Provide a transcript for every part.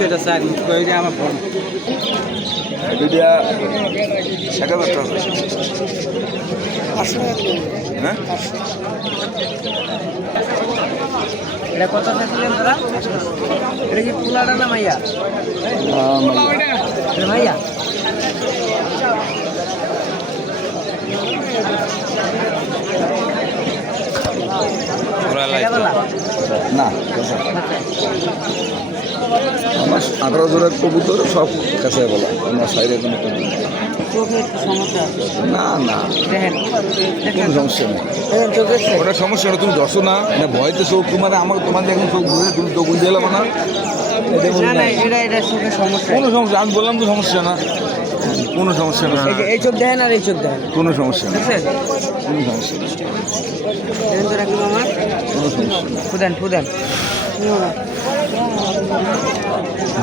সেটা স্যার আমার ফোন হ্যাঁ এটা কত চাইছিলেন তোরা? এটা কি পোলাটা না মাইয়া? মাইয়া না আমার 18 জোড়ার কবুতর সব কাছে বলা আমার সাইডে কোনো সমস্যা না না দেখেন কোনো সমস্যা নেই চোখের ওটা সমস্যা না তুমি দর্শো না মানে ভয়তে চোখ তোমার আমার তোমার এখন চোখ বুঝে তুমি চোখ বুঝে এলাম না না না এটা চোখের সমস্যা কোনো সমস্যা আমি বললাম তো সমস্যা না কোনো সমস্যা না এই চোখ দেখেন আর এই চোখ দেখেন কোনো সমস্যা নেই বুঝছেন কোনো সমস্যা নেই দেখেন তো রাখলাম আমার কোনো সমস্যা নেই ফুদেন ফুদেন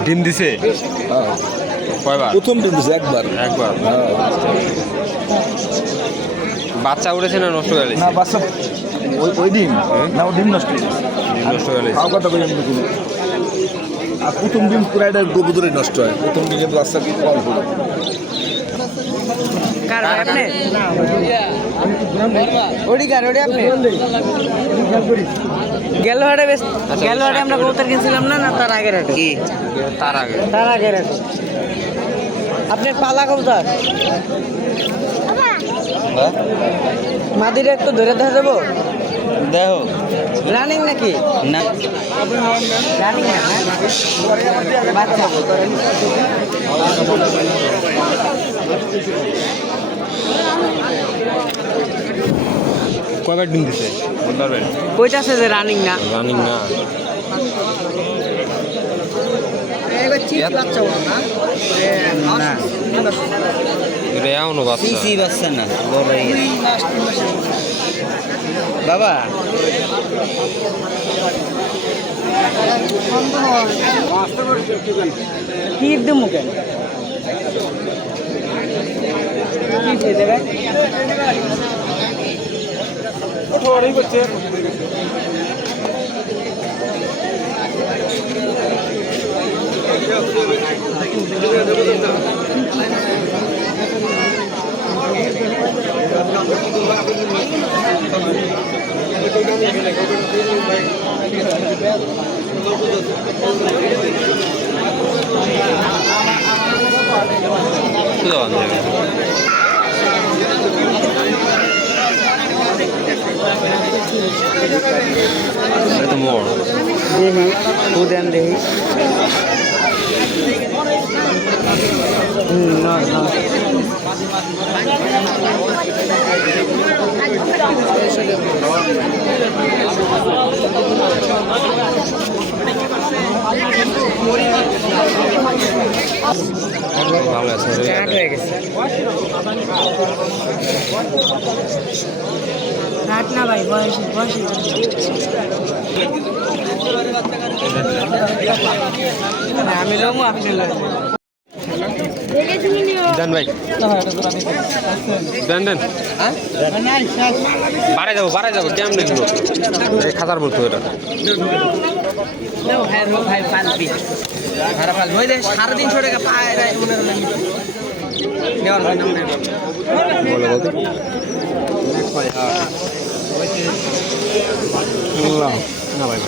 ডিম দিছে হ্যাঁ কয়বার? প্রথম দিন দিছে একবার একবার। হ্যাঁ বাচ্চা উঠেছে না নষ্ট হয়ে গেছে? না বাচ্চা ওই ডিম না ও ডিম নষ্ট হয়েছে নষ্ট হয়ে গেছে। খাওয়া কথা বলি আমি দেখিনি আর প্রথম দিন পুরাইটা কবুতরই নষ্ট হয় প্রথম দিন কিন্তু বাচ্চা খুব কম হলো কার ভাই আপনি ওডি কার ওডি আপনি গেল হাটে বেশ গেল হাটে আমরা কবুতর কিনছিলাম না না তার আগের হাটে কি তার আগে? তার আগের হাটে আপনার পালা কবুতর মাদিরে একটু ধরে দেখা যাবো দেখো রানিং নাকি না রানিং না বাচ্চা কয়বার ডিম দিছে বলতে পারবেন? কইতাছে যে রানিং না রানিং না এটা এমনও বাচ্চা বাচ্চা না বাবা কি দেবো কেন কি দেবে এটা তো মোড় দেখি উদেন দেখি না না ভালো আছে কাট হয়ে গেছে কাট না ভাই বয়সে বয়সে আমি লোমো আপনি দেন ভাই দেন দেন বাড়াই যাবো কেমন এগুলো এই খাতার বলতো এটা ভাই পালবি সাড়ে 300 টাকা পায় নেওয়ার ভাই বলে বলতো না ভাই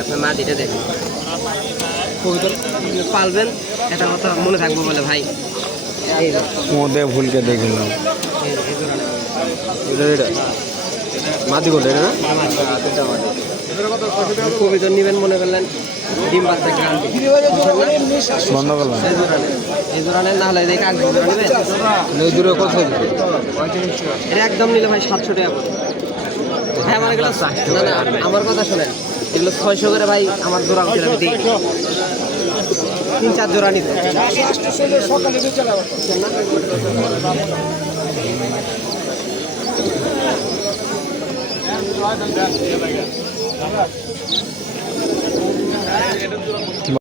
আপনার মাটিটা দেখুন কবুতর পালবেন এটা কথা মনে থাকবো বলে ভাই মধ্যে ভুলকে দেখলাম এটা মাটি কোনটা এটা না কবুতর নেবেন মনে করলেন ডিম বাচ্চা গ্রান্টি বন্ধ করলাম এই ধরনের না হলে কাজ নেবেন দূরে কত এটা একদম নিলে ভাই 700 টাকা পড়ে ভাই আমার এগুলো না না আমার কথা শোনেন এগুলো 600 করে ভাই আমার জোড়া করে আমি দিই 3-4 জোড়া নিতে